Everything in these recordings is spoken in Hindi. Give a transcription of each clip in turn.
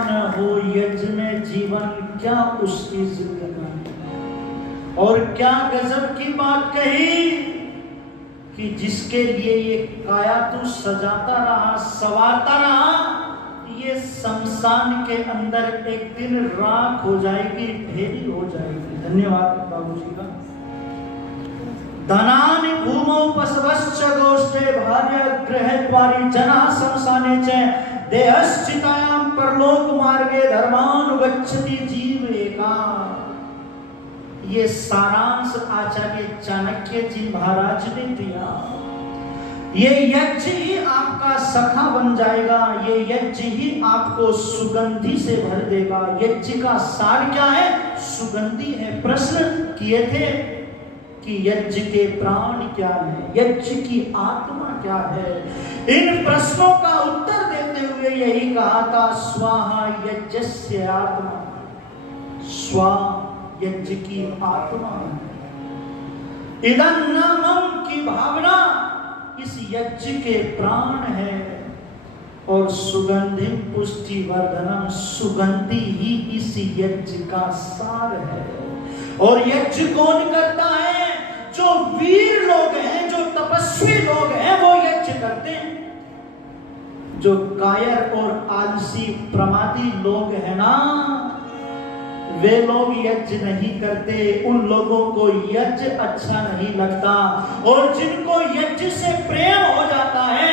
न हो यज्ञ में जीवन, क्या उसकी जिंदगानी। और क्या गजब की बात कही कि जिसके लिए ये काया तू सजाता रहा, संवारता रहा, ये शमशान के अंदर एक दिन राख हो जाएगी, ढेरी हो जाएगी। धन्यवाद बाबूजी का। धनानि भूमौ पशवश्च गोष्ठे भार्य गृहद्वारि जना शमशाने च देहश्चितायां परलोक मार्गे धर्मानुगच्छति जीव एका। ये सारांश आचार्य चाणक्य जी महाराज ने दिया। ये यज्ञ ही आपका सखा बन जाएगा, ये यज्ञ ही आपको सुगंधि से भर देगा। यज्ञ का सार क्या है? सुगंधि है। प्रश्न किए थे कि यज्ञ के प्राण क्या है, यज्ञ की आत्मा क्या है। इन प्रश्नों का उत्तर देते हुए यही कहा था, स्वाहा यज्ञस्य आत्मा। स्वा यज्ञ की आत्मा है। इदन्नमं की भावना इस यज्ञ के प्राण है। और सुगंधि पुष्टि वर्धनम, सुगंधि ही इस यज्ञ का सार है। और यज्ञ कौन करता है? जो वीर लोग हैं, जो तपस्वी लोग हैं, वो यज्ञ करते हैं। जो कायर और आलसी प्रमादी लोग हैं ना, वे लोग यज्ञ नहीं करते। उन लोगों को यज्ञ अच्छा नहीं लगता। और जिनको यज्ञ से प्रेम हो जाता है,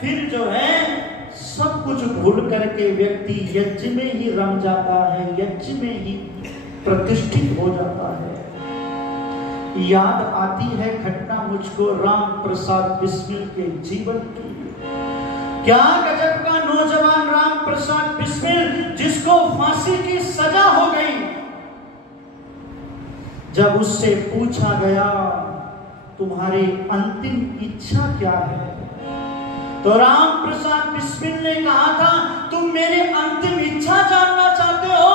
फिर जो है सब कुछ भूल करके व्यक्ति यज्ञ में ही रम जाता है, यज्ञ में ही प्रतिष्ठित हो जाता है। याद आती है घटना मुझको राम प्रसाद बिस्मिल के जीवन की। क्या गजब का नौजवान राम प्रसाद बिस्मिल, जिसको फांसी की सजा हो गई। जब उससे पूछा गया तुम्हारी अंतिम इच्छा क्या है, तो राम प्रसाद बिस्मिल ने कहा था, तुम मेरी अंतिम इच्छा जानना चाहते हो?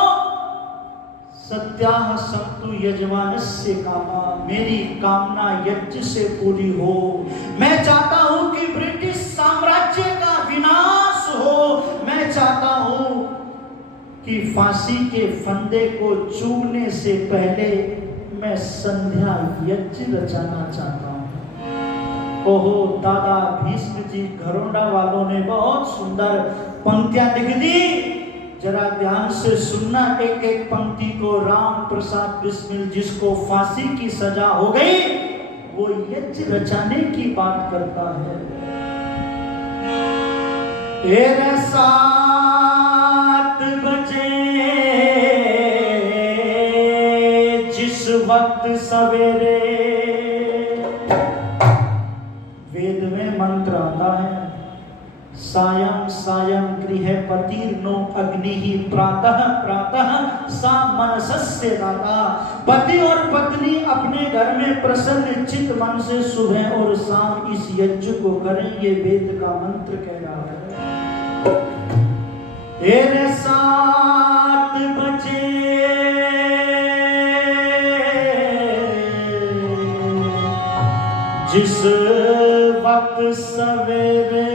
सत्याह संतु यजमानस्य कामा, मेरी कामना यज्ञ से पूरी हो। मैं चाहता हूं कि ब्रिटिश साम्राज्य का विनाश हो। मैं चाहता हूं कि फांसी के फंदे को चूमने से पहले मैं संध्या यज्ञ रचाना चाहता हूं। ओहो दादा भीष्म जी घरोंडा वालों ने बहुत सुंदर पंक्तियां लिख दी। जरा ध्यान से सुनना एक एक पंक्ति को। राम प्रसाद बिस्मिल, जिसको फांसी की सजा हो गई, वो यज्ञ रचाने की बात करता है। 7 बजे जिस वक्त सवेरे, वेद में मंत्र आता है, सायं सायं गृह पतिर्नो अग्निहि प्रातः प्रातः सा मनसस्य दाता। पति और पत्नी अपने घर में प्रसन्न चित्त मन से सुबह और शाम इस यज्ञ को करें। ये वेद का मंत्र कह रहा है। 7 बजे जिस वक्त सवेरे,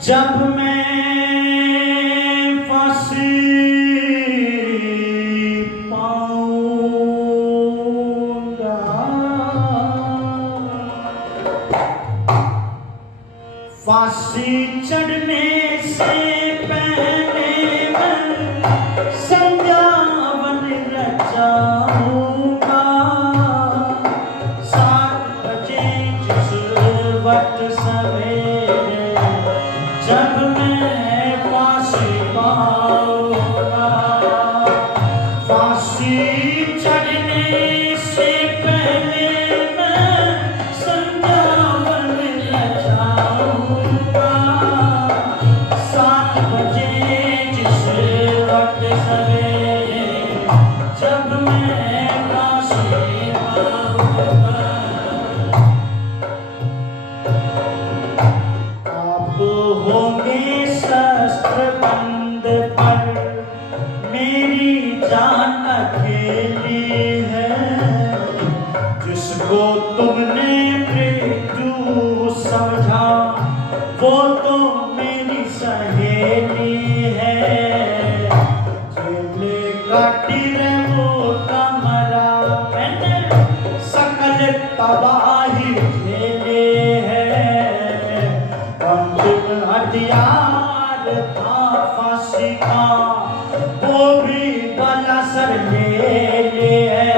जब मैं फांसी पाऊंगा, फांसी चढ़ने से पहले मैं संध्या वन रचाऊंगा। 7 बजे जिस वक्त सवेरे, जब मैं फांसी पाऊंगा, फांसी चढ़ने से पहले मैं संध्या वन रचाऊंगा। 7 बजे जिस वक्त सवेरे, जब मैं फांसी पाऊंगा। होंगे शस्त्र बंद पर, मेरी जान अकेली है। जिसको तुमने मृत्यु समझा, वो तबाही झेले हैं, अंतिम हथियार था फांसी का, वो भी गला सर ले है।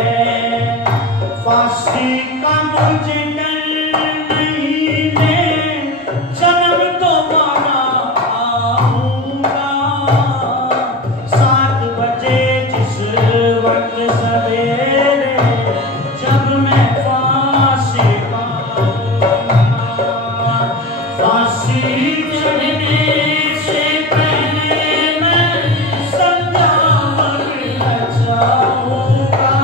फांसी का मुझे डर नहीं है, जन्म दोबारा आऊंगा। 7 बजे जिस वक्त सवेरे, जब मैं फांसी पाऊंगा। फांसी चढ़ने से पहले मैं संध्या में जाऊंगा।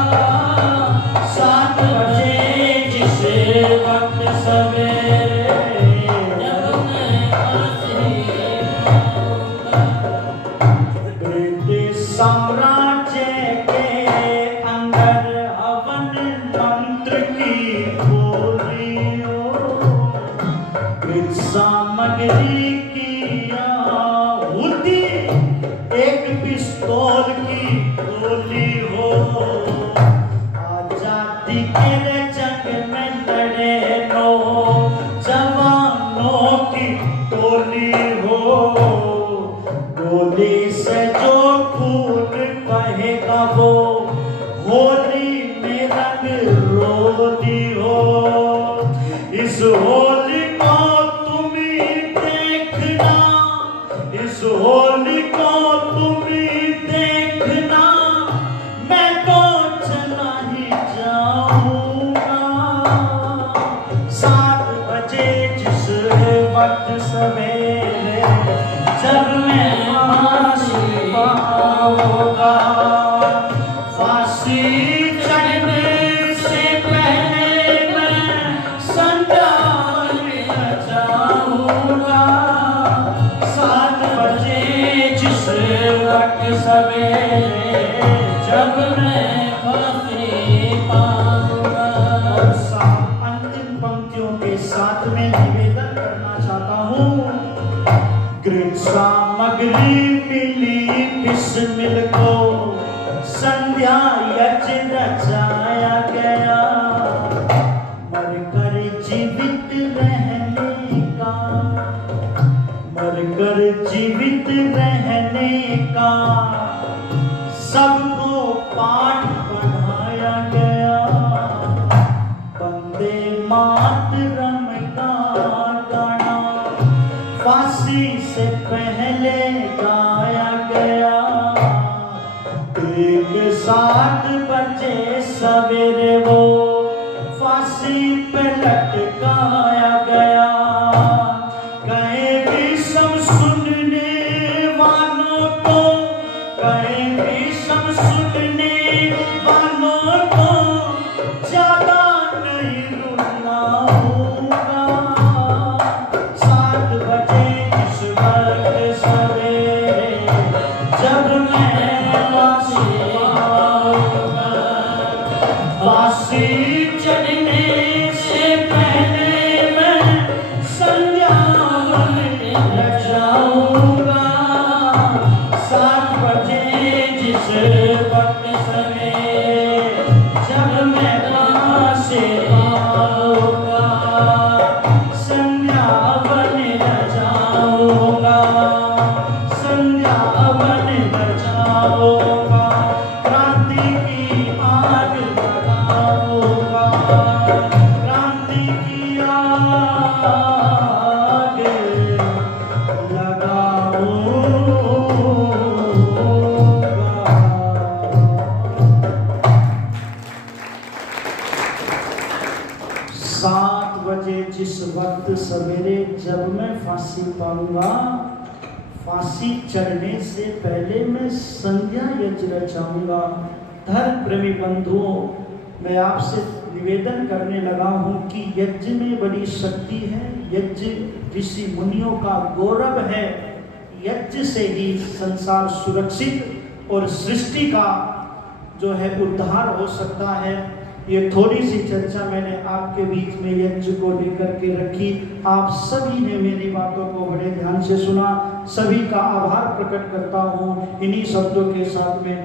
7 बजे जिस वक्त सवेरे, जब मैं फांसी पाऊंगा। ब्रिटिश साम्राज्य के अंदर हवन मंत्र की गोलियों, कृत सामग्री की आहुति, एक पिस्तौल की गोली हो। आजादी के जंग में लड़े नो जवानों की टोली हो। गोली से जो खून बहेगा वो होली में रंग रोली हो। इस होली को तुम ही देखना, इस होली को तुम ही देखना, मैं तो चला ही जाऊंगा। 7 बजे जिस वक्त सवेरे, जब मैं फांसी पाऊंगा। फांसी चढ़ने से पहले मैं संध्या में जाऊंगा। 7 बजे जिस वक्त सवेरे, जब मैं फांसी पाऊंगा। अंतिम पंक्तियों के साथ में निवेदन करना चाहता हूँ। कृत सामग्री मिली बिस्मिल को, संध्या यज्ञ रचाया गया। मरकर जीवित रहने का, मरकर जीवित रहने का, सबको पाठ पढ़ाया गया। वंदे मातरम का गाना फांसी से पहले गाया गया। 7 बजे सवेरे वो फांसी पे लटकाया गया। कहीं भी सब सुनने वालों को, कहीं भी सब सुनने वालों को, ज्यादा नहीं रुलाऊंगा। 7 बजे जिस वक्त सवेरे, जब मैं फांसी पाऊंगा। फांसी चढ़ने से पहले मैं संध्या में जाऊंगा। 7 बजे जिस वक्त सवेरे, जब मैं फांसी पाऊंगा। संध्या बन जाऊंगा, संध्या बन जाऊंगा। क्रांति की आग लगाऊंगा, क्रांति की आग लगाऊंगा। 7 बजे जिस वक्त सवेरे, जब मैं फांसी पाऊंगा। फांसी चढ़ने से पहले मैं संध्या यज्ञ रचाऊंगा। धर्म प्रेमी बंधुओं, मैं आपसे निवेदन करने लगा हूं कि यज्ञ में बड़ी शक्ति है। यज्ञ ऋषि मुनियों का गौरव है। यज्ञ से ही संसार सुरक्षित और सृष्टि का जो है उद्धार हो सकता है। ये थोड़ी सी चर्चा मैंने आपके बीच में यज्ञ को लेकर के रखी। आप सभी ने मेरी बातों को बड़े ध्यान से सुना। सभी का आभार प्रकट करता हूँ इन्हीं शब्दों के साथ में।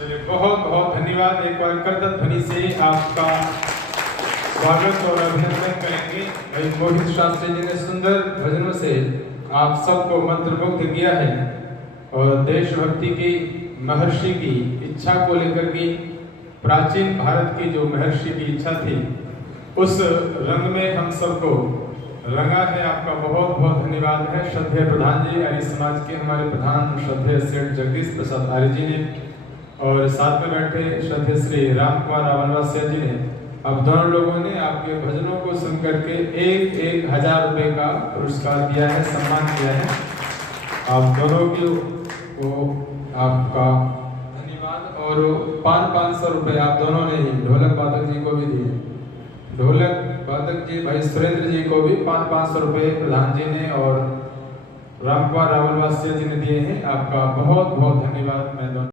चलिए, बहुत बहुत धन्यवाद। एक बार करतल ध्वनि से आपका स्वागत और अभिनंदन करेंगे। भाई मोहित शास्त्री जी ने सुंदर भजनों से आप सबको मंत्रमुग्ध किया है और देशभक्ति की महर्षि की इच्छा को लेकर के, प्राचीन भारत की जो महर्षि की इच्छा थी, उस रंग में हम सबको रंगा है। आपका बहुत बहुत धन्यवाद है। श्रद्धेय प्रधान जी, आर्य समाज के हमारे प्रधान श्रद्धेय सेठ जगदीश प्रसाद आर्य जी ने और साथ में बैठे श्रद्धेय श्री राम कुमार रावणवासिया जी ने, अब दोनों लोगों ने आपके भजनों को सुन करके 1,000 रुपए का पुरस्कार दिया है, सम्मान किया है। आप दोनों को आपका धन्यवाद। और 500 रुपए आप दोनों ने ही ढोलक वादक जी को भी दिए। ढोलक वादक जी भाई सुरेंद्र जी को भी 500 रुपए प्रधान जी ने और राम कुमार रावणवासिया जी ने दिए हैं। आपका बहुत बहुत धन्यवाद। मैं दोनों